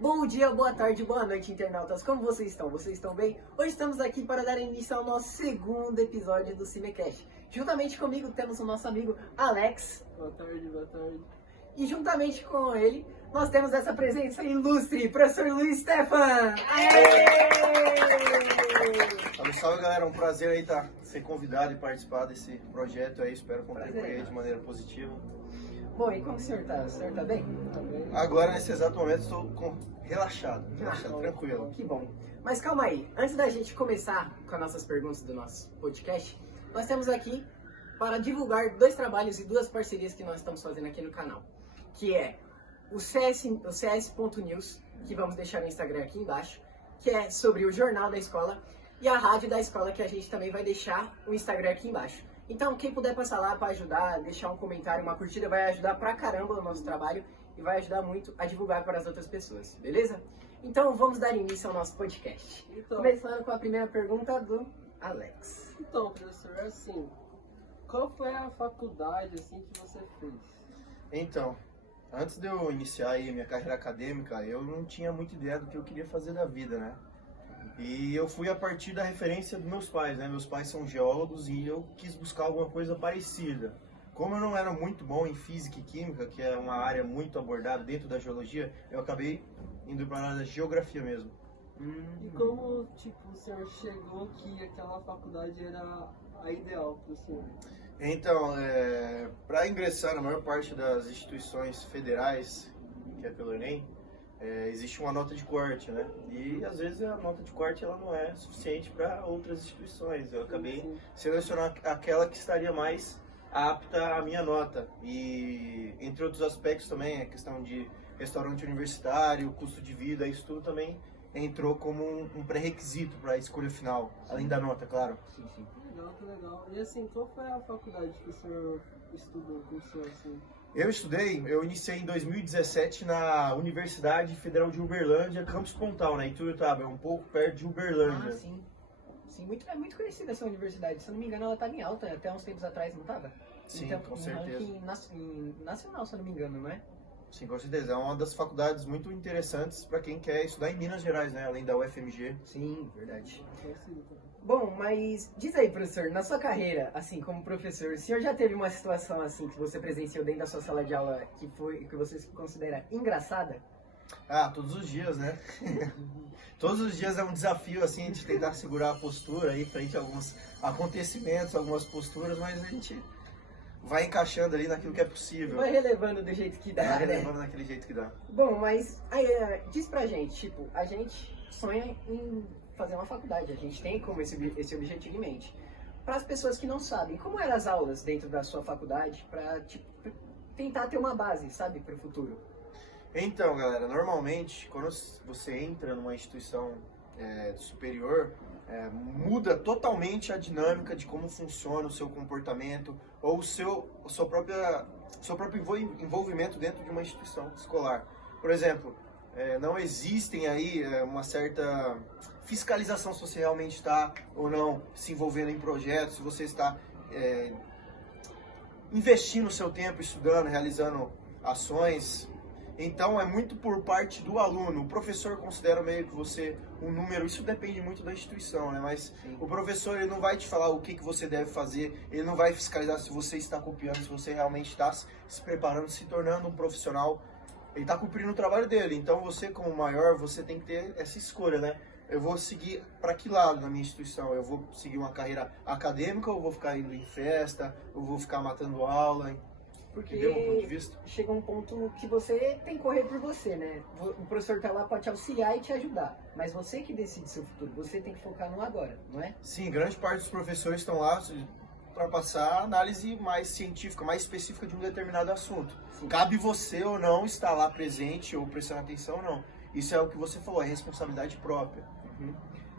Bom dia, boa tarde, boa noite, internautas. Como vocês estão? Vocês estão bem? Hoje estamos aqui para dar início ao nosso segundo episódio do CineCast. Juntamente comigo temos o nosso amigo Alex. Boa tarde, boa tarde. E juntamente com ele, nós temos essa presença ilustre, professor Luiz Stefan. Salve, salve, galera. É um prazer aí ser convidado e participar desse projeto aí. Espero contribuir de maneira positiva. Bom, e como o senhor tá? O senhor tá bem? Tá bem? Agora, nesse exato momento, estou relaxado, tranquilo. Que bom. Mas calma aí, antes da gente começar com as nossas perguntas do nosso podcast, nós temos aqui para divulgar dois trabalhos e duas parcerias que nós estamos fazendo aqui no canal. Que é o CS.news, que vamos deixar no Instagram aqui embaixo, que é sobre o jornal da escola, e a rádio da escola, que a gente também vai deixar o Instagram aqui embaixo. Então, quem puder passar lá para ajudar, deixar um comentário, uma curtida, vai ajudar pra caramba o nosso trabalho e vai ajudar muito a divulgar para as outras pessoas, beleza? Então, vamos dar início ao nosso podcast. Começando com a primeira pergunta do Alex. Então, professor, assim, qual foi a faculdade assim que você fez? Então, antes de eu iniciar aí a minha carreira acadêmica, eu não tinha muita ideia do que eu queria fazer da vida, né? E eu fui a partir da referência dos meus pais, né? Meus pais são geólogos e eu quis buscar alguma coisa parecida. Como eu não era muito bom em física e química, que é uma área muito abordada dentro da geologia, eu acabei indo para a área da geografia mesmo. E como, tipo, o senhor chegou que aquela faculdade era a ideal para o senhor? Então, para ingressar na maior parte das instituições federais, que é pelo Enem, existe uma nota de corte, né? E às vezes a nota de corte ela não é suficiente para outras instituições. Eu acabei selecionando aquela que estaria mais apta à minha nota. E entre outros aspectos também, a questão de restaurante universitário, custo de vida, isso tudo também entrou como um pré-requisito para a escolha final, além da nota, claro. Sim, sim. Legal, que legal. E assim, qual foi a faculdade que o senhor estudou, cursou assim? Eu iniciei em 2017 na Universidade Federal de Uberlândia, Campus Pontal, né, Ituiutaba, é um pouco perto de Uberlândia. Ah, sim. Sim, é muito conhecida essa universidade. Se eu não me engano, ela estava em alta até uns tempos atrás, não estava? Sim, Então, com um certeza. ranking nacional, se eu não me engano, não é? Sim, com certeza. É uma das faculdades muito interessantes para quem quer estudar em Minas Gerais, né, além da UFMG. Sim, verdade. Facilita. Bom, mas diz aí, professor, na sua carreira, assim, como professor, o senhor já teve uma situação assim que você presenciou dentro da sua sala de aula que você considera engraçada? Ah, todos os dias, né? Todos os dias é um desafio, assim, de tentar segurar a postura aí frente a alguns acontecimentos, algumas posturas, mas a gente vai encaixando ali naquilo que é possível. Vai relevando do jeito que dá, Vai né? relevando naquele jeito que dá. Bom, mas aí, diz pra gente, tipo, a gente sonha em fazer uma faculdade, a gente tem como esse objetivo em mente. Para as pessoas que não sabem, como eram as aulas dentro da sua faculdade para tipo, tentar ter uma base, sabe, para o futuro? Então, galera, normalmente, quando você entra numa instituição superior, muda totalmente a dinâmica de como funciona o seu comportamento ou o seu próprio envolvimento dentro de uma instituição escolar. Por exemplo, não existem aí uma certa fiscalização se você realmente está ou não se envolvendo em projetos, se você está investindo o seu tempo estudando, realizando ações. Então é muito por parte do aluno. O professor considera meio que você um número, isso depende muito da instituição, né? Mas o professor ele não vai te falar o que você deve fazer, ele não vai fiscalizar se você está copiando, se você realmente está se preparando, se tornando um profissional. Ele está cumprindo o trabalho dele, então você como maior, você tem que ter essa escolha, né? Eu vou seguir para que lado na minha instituição? Eu vou seguir uma carreira acadêmica ou vou ficar indo em festa, ou vou ficar matando aula? Porque Entendeu meu ponto de vista? chega um ponto que você tem que correr por você, né? O professor tá lá para te auxiliar e te ajudar, mas você que decide seu futuro, você tem que focar no agora, não é? Sim, grande parte dos professores estão lá para passar análise mais científica, mais específica de um determinado assunto. Sim. Cabe você ou não estar lá presente ou prestando atenção ou não. Isso é o que você falou, é responsabilidade própria.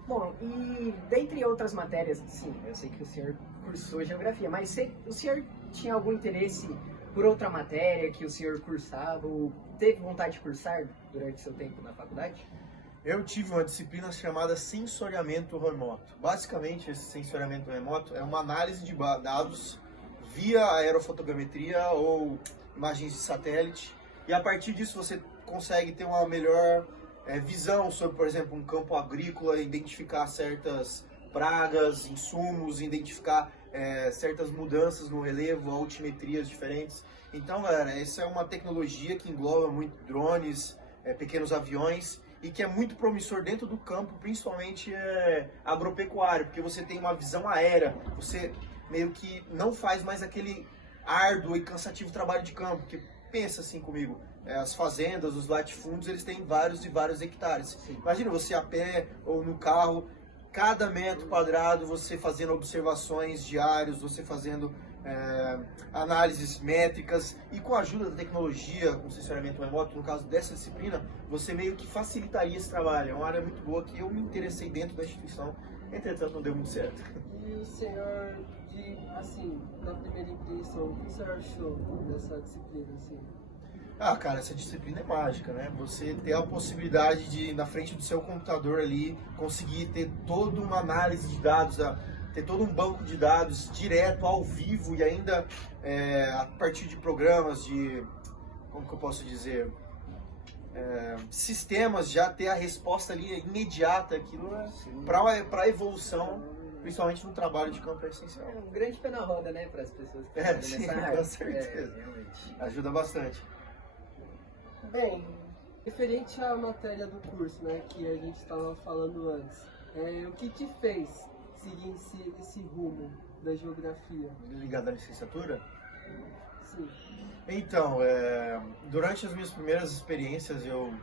Bom, e dentre outras matérias, sim, eu sei que o senhor cursou geografia, mas o senhor tinha algum interesse por outra matéria que o senhor cursava ou teve vontade de cursar durante seu tempo na faculdade? Eu tive uma disciplina chamada sensoriamento remoto. Basicamente, esse sensoriamento remoto é uma análise de dados via aerofotogrametria ou imagens de satélite. E a partir disso você consegue ter uma melhor visão sobre, por exemplo, um campo agrícola, identificar certas pragas, insumos, identificar certas mudanças no relevo, altimetrias diferentes. Então, galera, essa é uma tecnologia que engloba muito drones, pequenos aviões, e que é muito promissor dentro do campo, principalmente agropecuário, porque você tem uma visão aérea, você meio que não faz mais aquele árduo e cansativo trabalho de campo, porque pensa assim comigo, as fazendas, os latifúndios, eles têm vários e vários hectares. Sim. Imagina você a pé ou no carro, cada metro quadrado você fazendo observações diárias, você fazendo análises métricas, e com a ajuda da tecnologia, com sensoriamento remoto, no caso dessa disciplina, você meio que facilitaria esse trabalho. É uma área muito boa que eu me interessei dentro da instituição, entretanto não deu muito certo. E o senhor, assim, na primeira impressão, o que o senhor achou dessa disciplina, assim? Ah, cara, essa disciplina é mágica, né? Você ter a possibilidade de, na frente do seu computador ali, conseguir ter toda uma análise de dados, ter todo um banco de dados direto, ao vivo, e ainda a partir de programas de, como que eu posso dizer, sistemas, já ter a resposta ali imediata, aquilo para a evolução, principalmente no trabalho de campo, é essencial. É um grande pé na roda, né, para as pessoas que Sim, nessa área. com certeza. Realmente. Ajuda bastante. Bem, referente à matéria do curso, né, que a gente estava falando antes, o que te fez seguir esse rumo da geografia? Ligado à licenciatura? Sim. Então, durante as minhas primeiras experiências, eu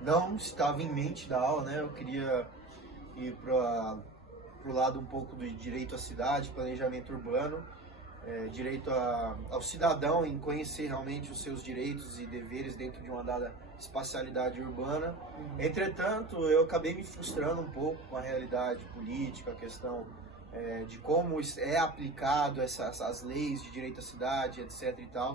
não estava em mente da aula, né? Eu queria ir para o lado um pouco do direito à cidade, planejamento urbano, direito ao cidadão em conhecer realmente os seus direitos e deveres dentro de uma dada espacialidade urbana. Entretanto, eu acabei me frustrando um pouco com a realidade política, a questão de como é aplicado as leis de direito à cidade, etc. e tal.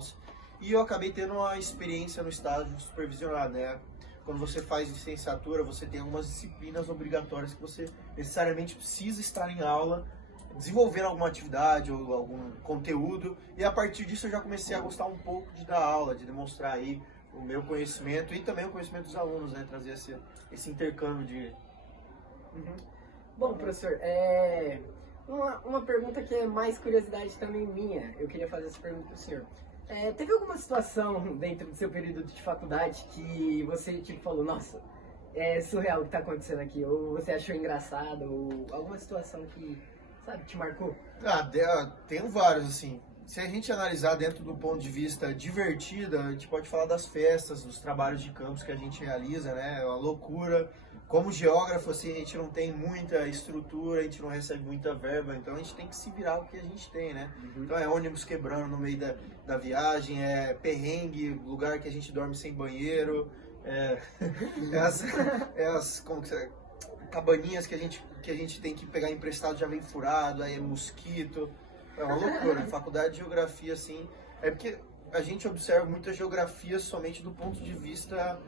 E eu acabei tendo uma experiência no estágio supervisionado, né? Quando você faz licenciatura, você tem algumas disciplinas obrigatórias que você necessariamente precisa estar em aula, desenvolvendo alguma atividade ou algum conteúdo, e a partir disso eu já comecei a gostar um pouco de dar aula, de demonstrar aí o meu conhecimento e também o conhecimento dos alunos, né? Trazer esse intercâmbio de... Bom, professor, uma pergunta que é mais curiosidade também minha. Eu queria fazer essa pergunta para o senhor. Teve alguma situação dentro do seu período de faculdade que você tipo falou, nossa, é surreal o que está acontecendo aqui, ou você achou engraçado, ou alguma situação que, sabe, te marcou? Tenho vários, assim. Se a gente analisar dentro do ponto de vista divertido, a gente pode falar das festas, dos trabalhos de campus que a gente realiza, né? É uma loucura. Como geógrafo, assim, a gente não tem muita estrutura, a gente não recebe muita verba, então a gente tem que se virar o que a gente tem, né? Então é ônibus quebrando no meio da viagem, é perrengue, lugar que a gente dorme sem banheiro, cabaninhas que a gente tem que pegar emprestado já vem furado, aí é mosquito, é uma loucura. Faculdade de geografia, assim, é porque a gente observa muita geografia somente do ponto de vista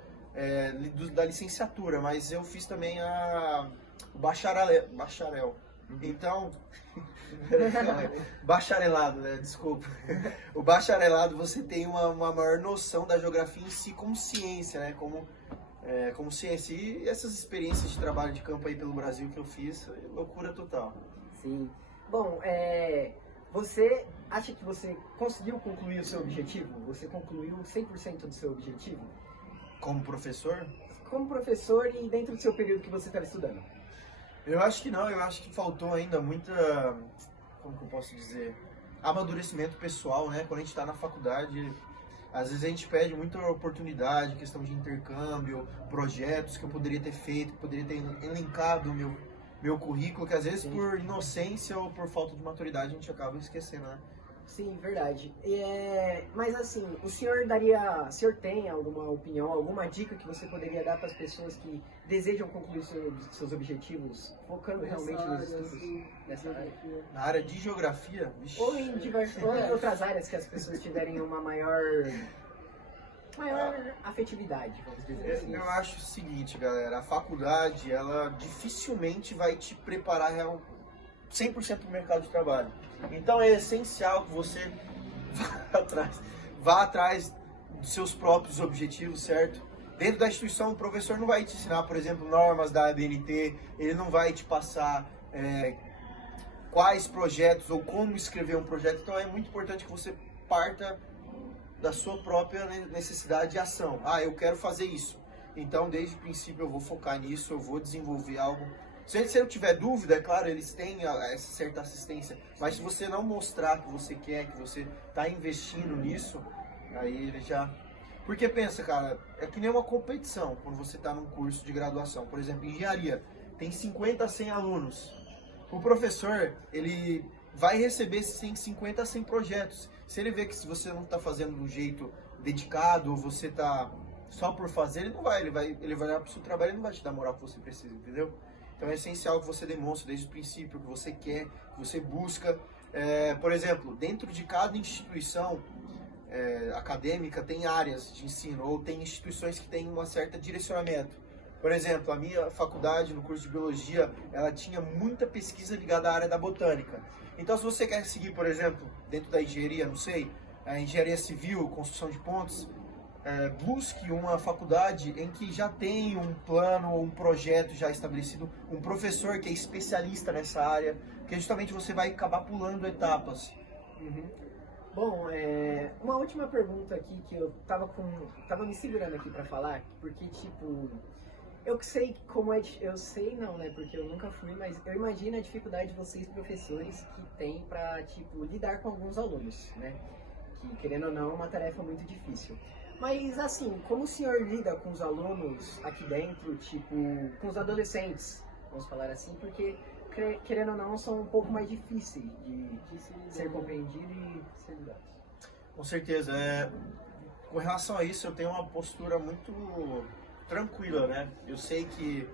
da licenciatura, mas eu fiz também o bacharel. Então, bacharelado, né? Desculpa. O bacharelado, você tem uma maior noção da geografia em si como ciência, né? Como ciência. E essas experiências de trabalho de campo aí pelo Brasil que eu fiz, loucura total. Sim. Bom, você acha que você conseguiu concluir o seu objetivo? Você concluiu 100% do seu objetivo? Como professor? Como professor e dentro do seu período que você estava estudando? Eu acho que não, eu acho que faltou ainda muita, como que eu posso dizer, amadurecimento pessoal, né? Quando a gente está na faculdade, às vezes a gente perde muita oportunidade, questão de intercâmbio, projetos que eu poderia ter feito, que poderia ter elencado o meu currículo, que às vezes por inocência ou por falta de maturidade a gente acaba esquecendo, né? Sim, verdade. Mas assim, o senhor tem alguma opinião, alguma dica que você poderia dar para as pessoas que desejam concluir seus objetivos, focando realmente nos estudos nessa área? Na área de geografia? Vixe. Ou em outras áreas que as pessoas tiverem uma maior afetividade, vamos dizer assim. Eu acho o seguinte, galera, a faculdade, ela dificilmente vai te preparar 100% para o mercado de trabalho. Então é essencial que você vá atrás dos seus próprios objetivos, certo? Dentro da instituição, o professor não vai te ensinar, por exemplo, normas da ABNT, ele não vai te passar quais projetos ou como escrever um projeto. Então é muito importante que você parta da sua própria necessidade de ação. Ah, eu quero fazer isso. Então, desde o princípio, eu vou focar nisso, eu vou desenvolver algo. Se eu tiver dúvida, é claro, eles têm essa certa assistência, mas se você não mostrar que você quer, que você está investindo nisso, aí ele já... Porque pensa, cara, é que nem uma competição quando você está num curso de graduação. Por exemplo, engenharia, tem 50 a 100 alunos. O professor, ele vai receber 50 a 100 projetos. Se ele vê que se você não está fazendo de um jeito dedicado, ou você está só por fazer, ele não vai. Ele vai olhar para o seu trabalho e não vai te dar a moral que você precisa, entendeu? Então é essencial que você demonstre desde o princípio o que você quer, que você busca. Por exemplo, dentro de cada instituição acadêmica tem áreas de ensino, ou tem instituições que têm um certo direcionamento. Por exemplo, a minha faculdade, no curso de biologia, ela tinha muita pesquisa ligada à área da botânica. Então, se você quer seguir, por exemplo, dentro da engenharia, não sei, a engenharia civil, construção de pontes, busque uma faculdade em que já tem um plano ou um projeto já estabelecido, um professor que é especialista nessa área, que justamente você vai acabar pulando etapas. Uhum. Bom, uma última pergunta aqui que eu tava me segurando aqui pra falar, porque tipo, eu sei como eu sei não, né, porque eu nunca fui, mas eu imagino a dificuldade de vocês professores que tem pra, tipo, lidar com alguns alunos, né, que querendo ou não é uma tarefa muito difícil. Mas assim, como o senhor lida com os alunos aqui dentro, tipo, com os adolescentes, vamos falar assim, porque querendo ou não, são um pouco mais difíceis de ser compreendido e ser lidado. Com certeza. Com relação a isso, eu tenho uma postura muito tranquila, né? Eu sei que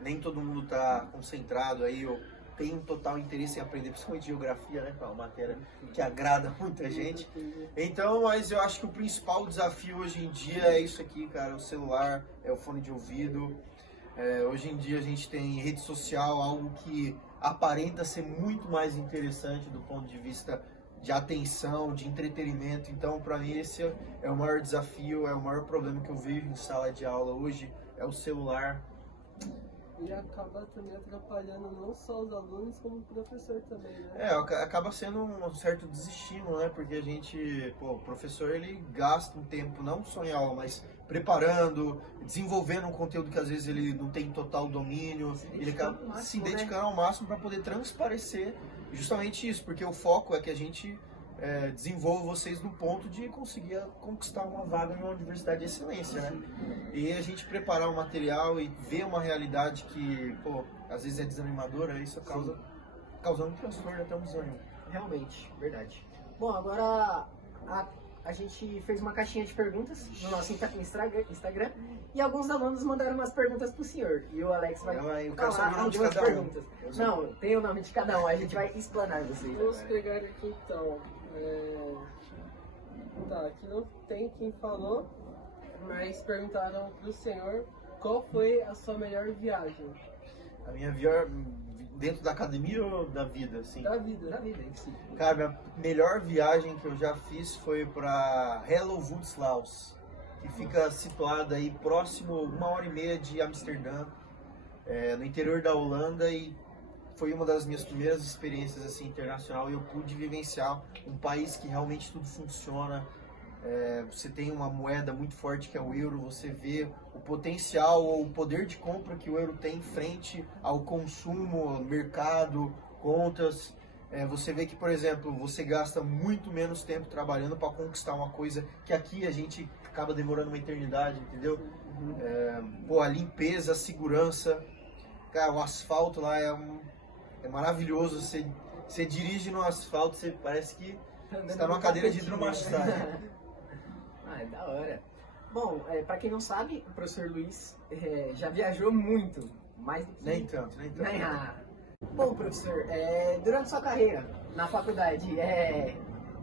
nem todo mundo está concentrado aí, eu tenho um total interesse em aprender, principalmente geografia, né? Que é uma matéria que agrada muita gente. Então, mas eu acho que o principal desafio hoje em dia é isso aqui, cara, o celular, é o fone de ouvido. Hoje em dia a gente tem rede social, algo que aparenta ser muito mais interessante do ponto de vista de atenção, de entretenimento. Então, para mim, esse é o maior desafio, é o maior problema que eu vejo em sala de aula hoje, é o celular. E acaba também atrapalhando não só os alunos, como o professor também, né? Acaba sendo um certo desestímulo, né? Porque o professor, ele gasta um tempo não só em aula, mas preparando, desenvolvendo um conteúdo que às vezes ele não tem total domínio, ele acaba se dedicando ao máximo para poder transparecer justamente isso, porque o foco é que a gente desenvolva vocês no ponto de conseguir conquistar uma vaga em uma universidade de excelência, né? E a gente preparar o material e ver uma realidade que, às vezes é desanimadora, isso causando um transtorno, até um desânimo. Realmente, verdade. Bom, agora a gente fez uma caixinha de perguntas no nosso Instagram e alguns alunos mandaram umas perguntas pro senhor. E o Alex vai falar algumas perguntas. Não, tem o nome de cada um, a gente vai explanar vocês. Vamos pegar aqui então. Tá, aqui não tem quem falou, mas perguntaram pro senhor qual foi a sua melhor viagem. A minha melhor dentro da academia ou da vida, assim? Da vida em si. Cara, minha melhor viagem que eu já fiz foi para Hellevoetsluis, que fica situada aí próximo 1h30 de Amsterdã, no interior da Holanda, e foi uma das minhas primeiras experiências assim internacional, e eu pude vivenciar um país que realmente tudo funciona. Você tem uma moeda muito forte que é o euro, você vê o potencial ou o poder de compra que o euro tem frente ao consumo, mercado, contas. Você vê que, por exemplo, você gasta muito menos tempo trabalhando para conquistar uma coisa que aqui a gente acaba demorando uma eternidade, entendeu? A limpeza, a segurança, cara, o asfalto lá é maravilhoso. Você dirige no asfalto, você parece que está numa cadeira de hidromassagem. É da hora. Bom, pra quem não sabe, o professor Luiz já viajou muito, mais do que... Nem tanto. Bom, professor, durante sua carreira na faculdade,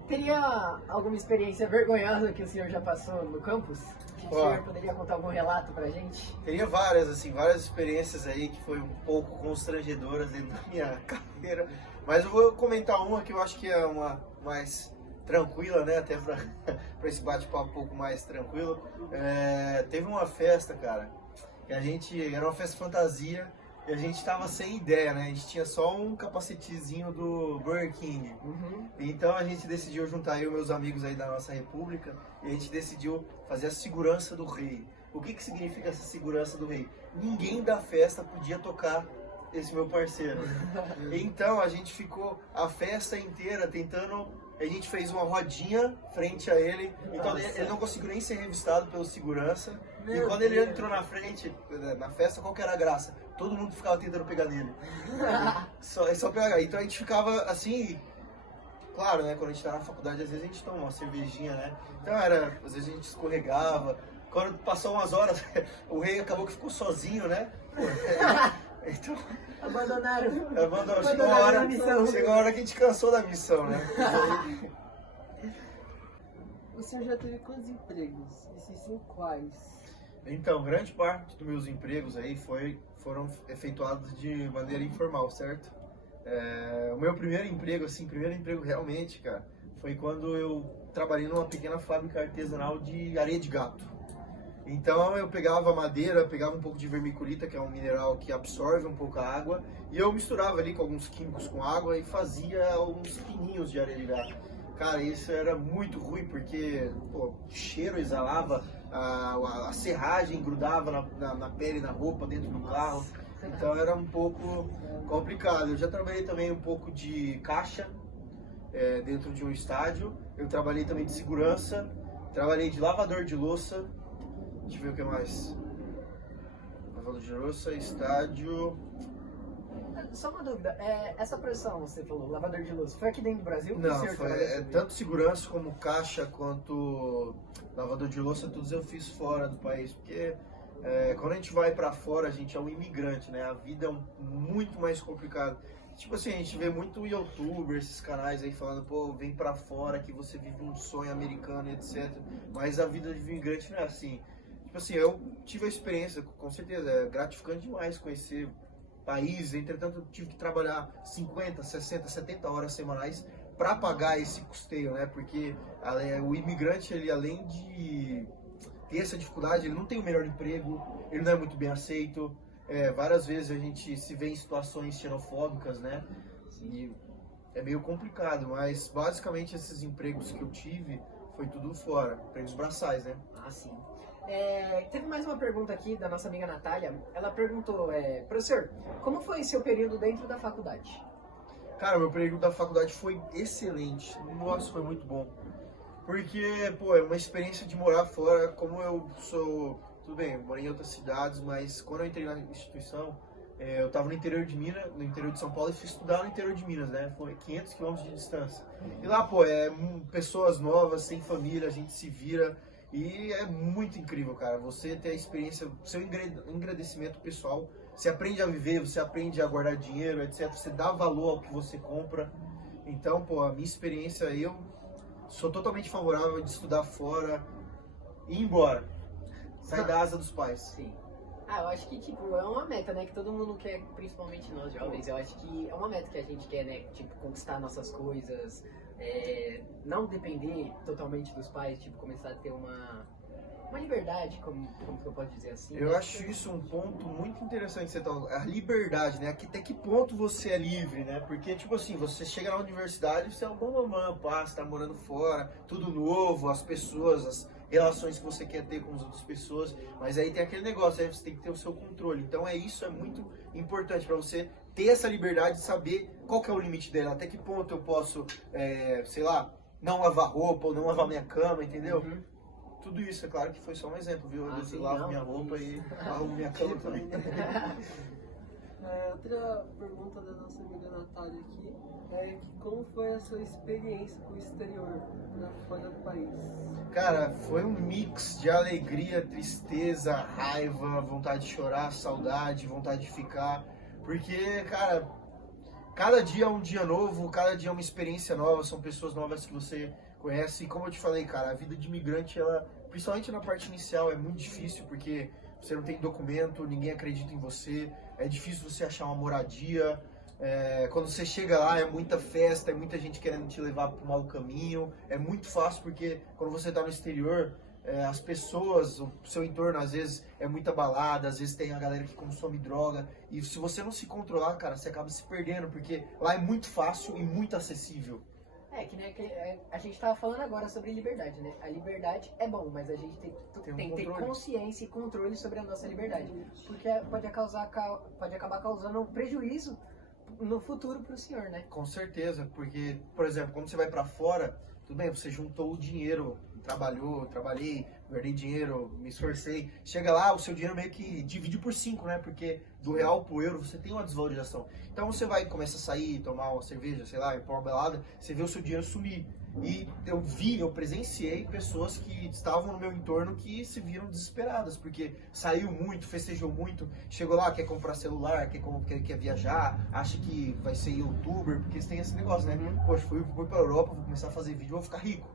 teria alguma experiência vergonhosa que o senhor já passou no campus? O senhor poderia contar algum relato pra gente? Teria várias experiências aí que foi um pouco constrangedoras dentro da minha carreira, mas eu vou comentar uma que eu acho que é uma mais tranquila, né? Até para esse bate-papo um pouco mais tranquilo. Teve uma festa, cara, que era uma festa fantasia e a gente tava sem ideia, né? A gente tinha só um capacetezinho do Burger King. Então a gente decidiu juntar eu e meus amigos aí da nossa república e a gente decidiu fazer a segurança do rei. O que que significa essa segurança do rei? Ninguém da festa podia tocar esse meu parceiro. Então a gente ficou a festa inteira tentando. A gente fez uma rodinha frente a ele. Então ele não conseguiu nem ser revistado pelo segurança. E quando ele entrou na frente, na festa, qual que era a graça? Todo mundo ficava tentando pegar nele. só pegar. Então a gente ficava assim. Claro, né? Quando a gente tá na faculdade, às vezes a gente toma uma cervejinha, né? Então às vezes a gente escorregava. Quando passou umas horas, o rei acabou que ficou sozinho, né? Então, Abandonaram a missão. Chegou a hora que a gente cansou da missão, né? O senhor já teve quantos empregos? E se sim, quais? Então, grande parte dos meus empregos aí foram efetuados de maneira informal, certo? O meu primeiro emprego realmente, cara, foi quando eu trabalhei numa pequena fábrica artesanal de areia de gato. Então eu pegava madeira, pegava um pouco de vermiculita, que é um mineral que absorve um pouco a água, e eu misturava ali com alguns químicos com água e fazia alguns pininhos de areia de gato. Cara, isso era muito ruim porque o cheiro exalava, a serragem grudava na pele, na roupa, dentro do carro. Então era um pouco complicado. Eu já trabalhei também um pouco de caixa dentro de um estádio. Eu trabalhei também de segurança, trabalhei de lavador de louça. Deixa eu ver o que mais. Lavador de louça, estádio. Só uma dúvida, essa profissão, você falou, lavador de louça, foi aqui dentro do Brasil? Não, foi tanto segurança como caixa, quanto lavador de louça, todos eu fiz fora do país, porque quando a gente vai pra fora, a gente é um imigrante, né? A vida é muito mais complicada. Tipo assim, a gente vê muito youtuber, esses canais aí falando, pô, vem pra fora que você vive um sonho americano, etc. Mas a vida de imigrante não é assim. Tipo assim, eu tive a experiência, com certeza, é gratificante demais conhecer países, entretanto eu tive que trabalhar 50, 60, 70 horas semanais para pagar esse custeio, né? Porque o imigrante, ele além de ter essa dificuldade, ele não tem o melhor emprego, ele não é muito bem aceito, várias vezes a gente se vê em situações xenofóbicas, né? E é meio complicado, mas basicamente esses empregos que eu tive foi tudo fora, empregos braçais, né? Ah, sim. Teve mais uma pergunta aqui da nossa amiga Natália. Ela perguntou, professor, como foi seu período dentro da faculdade? Cara, meu período da faculdade foi excelente. Nossa, foi muito bom. Porque, pô, é uma experiência de morar fora, como eu sou... Tudo bem, eu morei em outras cidades, mas quando eu entrei na instituição, eu estava no interior de Minas, no interior de São Paulo, e fui estudar no interior de Minas, né? Foi 500 quilômetros de distância. E lá, pô, pessoas novas, sem família, a gente se vira... E é muito incrível, cara, você ter a experiência, seu engrandecimento pessoal, você aprende a viver, você aprende a guardar dinheiro, etc. Você dá valor ao que você compra. Então, pô, a minha experiência, eu sou totalmente favorável de estudar fora e ir embora. Sair da asa dos pais. Sim. Eu acho que, tipo, é uma meta, né, que todo mundo quer, principalmente nós jovens. Eu acho que é uma meta que a gente quer, né, tipo, conquistar nossas coisas, não depender totalmente dos pais, tipo, começar a ter uma liberdade, como que eu posso dizer assim. Eu acho isso um ponto muito interessante, você tá, a liberdade, né, até que ponto você é livre, né, porque, tipo assim, você chega na universidade, você é um bom mamã, pá, você tá morando fora, tudo novo, as pessoas, as relações que você quer ter com as outras pessoas, mas aí tem aquele negócio, aí você tem que ter o seu controle. Então isso é muito importante para você ter essa liberdade de saber qual que é o limite dela, até que ponto eu posso, sei lá, não lavar roupa ou não lavar minha cama, entendeu? Uhum. Tudo isso, é claro que foi só um exemplo, viu? Eu Sim, lavo não, minha roupa e arrumo minha cama também. Outra pergunta da nossa amiga Natália aqui é que como foi a sua experiência com o exterior, fora do país? Cara, foi um mix de alegria, tristeza, raiva, vontade de chorar, saudade, vontade de ficar. Porque, cara, cada dia é um dia novo, cada dia é uma experiência nova, são pessoas novas que você conhece. E como eu te falei, cara, a vida de imigrante, ela, principalmente na parte inicial, é muito difícil, porque você não tem documento, ninguém acredita em você, é difícil você achar uma moradia, Quando você chega lá é muita festa, é muita gente querendo te levar para o mau caminho. É muito fácil porque quando você está no exterior, as pessoas, o seu entorno às vezes é muita balada, às vezes tem a galera que consome droga. E se você não se controlar, cara, você acaba se perdendo, porque lá é muito fácil e muito acessível. Que nem a gente tava falando agora sobre liberdade, né? A liberdade é bom, mas a gente tem que ter consciência e controle sobre a nossa liberdade. Porque pode acabar causando um prejuízo no futuro pro senhor, né? Com certeza, porque, por exemplo, quando você vai pra fora, tudo bem, você juntou o dinheiro, trabalhei, guardei dinheiro, me esforcei. Chega lá, o seu dinheiro meio que divide por 5, né? Porque do real pro euro você tem uma desvalorização. Então você vai, começa a sair, tomar uma cerveja, sei lá, ir pra uma balada, você vê o seu dinheiro sumir. E eu presenciei pessoas que estavam no meu entorno que se viram desesperadas, porque saiu muito, festejou muito, chegou lá, quer comprar celular, quer viajar, acha que vai ser youtuber, porque eles têm esse negócio, né? Poxa, fui pra Europa, vou começar a fazer vídeo, vou ficar rico.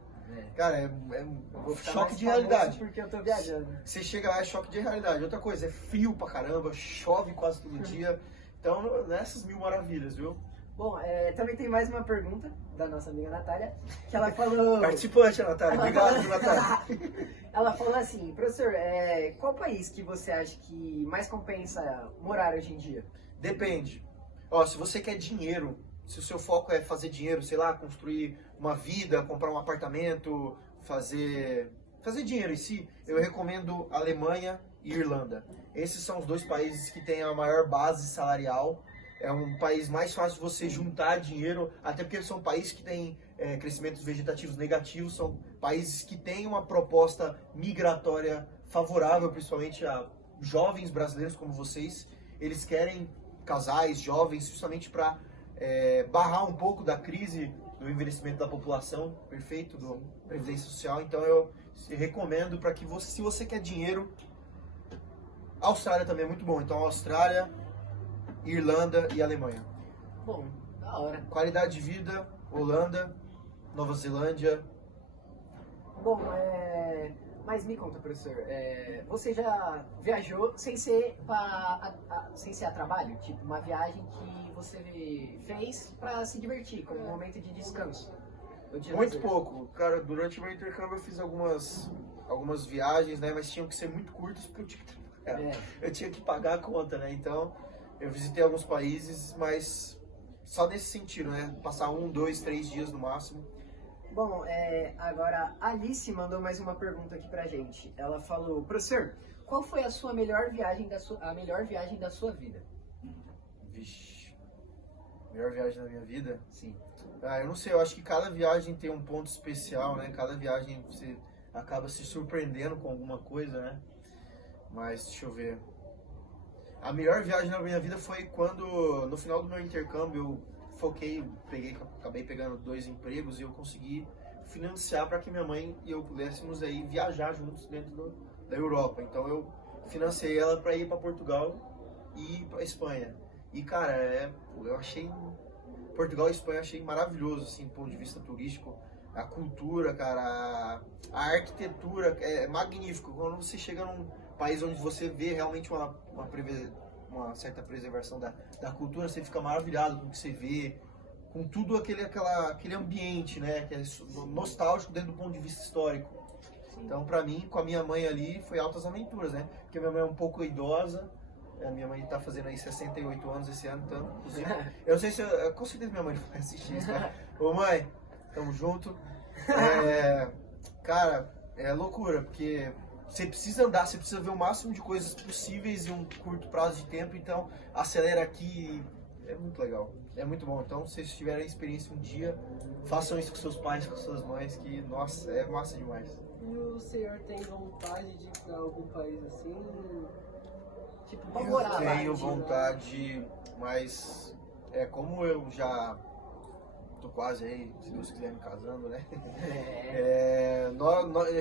Cara, é um choque de realidade. Porque eu tô viajando. Você chega lá, é choque de realidade. Outra coisa, é frio pra caramba, chove quase todo dia. Então, nessas mil maravilhas, viu? Bom, também tem mais uma pergunta da nossa amiga Natália, que ela falou... Participante, Natália. Obrigado, Natália. Ela falou assim, professor, qual país que você acha que mais compensa morar hoje em dia? Depende. Ó, se você quer dinheiro, se o seu foco é fazer dinheiro, sei lá, construir uma vida, comprar um apartamento, fazer dinheiro em si, eu recomendo Alemanha e Irlanda. Esses são os dois países que têm a maior base salarial. É um país mais fácil de você juntar dinheiro, até porque são países que têm crescimentos vegetativos negativos, são países que têm uma proposta migratória favorável, principalmente a jovens brasileiros como vocês. Eles querem casais jovens justamente para barrar um pouco da crise do envelhecimento da população, perfeito, do Previdência Social. Então eu recomendo para que você, se você quer dinheiro, a Austrália também é muito bom. Então Austrália, Irlanda e Alemanha. Bom, da hora. Qualidade de vida, Holanda, Nova Zelândia. Bom, mas me conta, professor, você já viajou sem ser a trabalho? Tipo, uma viagem que você fez para se divertir, como um momento de descanso? Muito pouco. Cara, durante o meu intercâmbio eu fiz algumas viagens, né? Mas tinham que ser muito curtas porque eu tinha que pagar a conta, né? Então, eu visitei alguns países, mas só nesse sentido, né? Passar 1, 2, 3 dias no máximo. Bom, agora a Alice mandou mais uma pergunta aqui pra gente. Ela falou, professor, qual foi a sua melhor viagem a melhor viagem da sua vida? Vixe, melhor viagem da minha vida? Sim. Eu não sei, eu acho que cada viagem tem um ponto especial, né? Cada viagem você acaba se surpreendendo com alguma coisa, né? Mas deixa eu ver. A melhor viagem da minha vida foi quando, no final do meu intercâmbio, eu acabei pegando 2 empregos e eu consegui financiar para que minha mãe e eu pudéssemos aí viajar juntos dentro da Europa. Então eu financei ela para ir para Portugal e para Espanha. E cara, eu achei Portugal e Espanha achei maravilhoso assim, do ponto de vista turístico. A cultura, cara, a arquitetura é magnífico. Quando você chega num país onde você vê realmente uma certa preservação da cultura, você fica maravilhado com o que você vê, com tudo aquele ambiente, né, que é nostálgico dentro do ponto de vista histórico. Então, pra mim, com a minha mãe ali, foi altas aventuras, né, porque minha mãe é um pouco idosa, a minha mãe tá fazendo aí 68 anos esse ano, então, inclusive, eu não sei se, com certeza minha mãe vai assistir isso, né? Ô mãe, tamo junto. Cara, é loucura, porque você precisa andar, você precisa ver o máximo de coisas possíveis em um curto prazo de tempo, então acelera aqui, é muito legal, é muito bom. Então, se vocês tiverem experiência um dia, façam isso com seus pais, com suas mães, que, nossa, é massa demais. E o senhor tem vontade de ir para algum país assim? Tipo, pra morar lá. Eu tenho vontade, mas como eu já tô quase aí, se Deus quiser, me casando, né?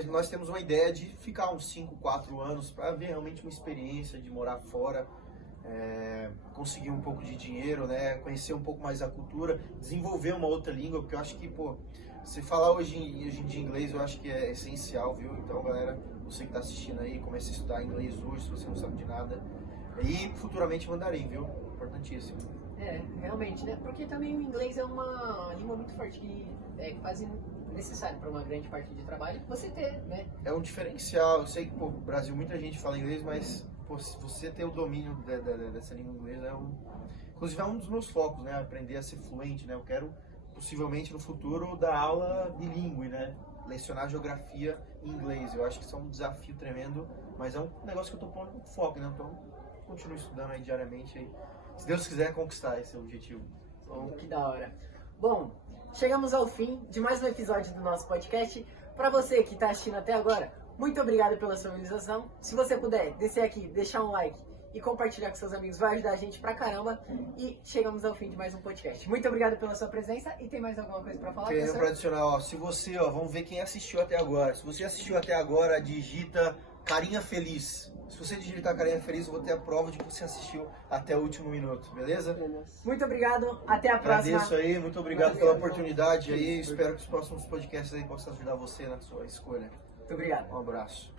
Nós temos uma ideia de ficar uns 5, 4 anos para ver realmente uma experiência de morar fora, conseguir um pouco de dinheiro, né? Conhecer um pouco mais a cultura, desenvolver uma outra língua, porque eu acho que, se falar hoje em dia inglês, eu acho que é essencial, viu? Então, galera, você que tá assistindo aí, comece a estudar inglês hoje, se você não sabe de nada. E futuramente mandarim, viu? Importantíssimo. É, realmente, né? Porque também o inglês é uma língua muito forte que é quase necessário para uma grande parte de trabalho você ter, né? É um diferencial. Eu sei que, pô, no Brasil muita gente fala inglês, mas pô, se você ter o domínio dessa língua inglesa inclusive é um dos meus focos, né? Aprender a ser fluente, né? Eu quero, possivelmente, no futuro, dar aula bilíngue, né? Lecionar geografia em inglês. Eu acho que isso é um desafio tremendo, mas é um negócio que eu tô pondo muito foco, né? Então, continuo estudando aí diariamente. Aí. Se Deus quiser conquistar esse objetivo. Bom, que da hora. Bom, chegamos ao fim de mais um episódio do nosso podcast. Para você que está assistindo até agora, muito obrigado pela sua visualização. Se você puder, descer aqui, deixar um like e compartilhar com seus amigos, vai ajudar a gente pra caramba. E chegamos ao fim de mais um podcast. Muito obrigado pela sua presença. E tem mais alguma coisa para falar, Querendo professor? pra adicionar, ó, se você, ó, vamos ver quem assistiu até agora. Se você assistiu até agora, digita carinha feliz. Se você digitar carinha feliz, eu vou ter a prova de que você assistiu até o último minuto, beleza? Apenas. Muito obrigado. Até a próxima. Agradeço aí, muito obrigado Valeu. pela oportunidade aí. Espero que os próximos podcasts aí possam ajudar você na sua escolha. Muito obrigado. Um abraço.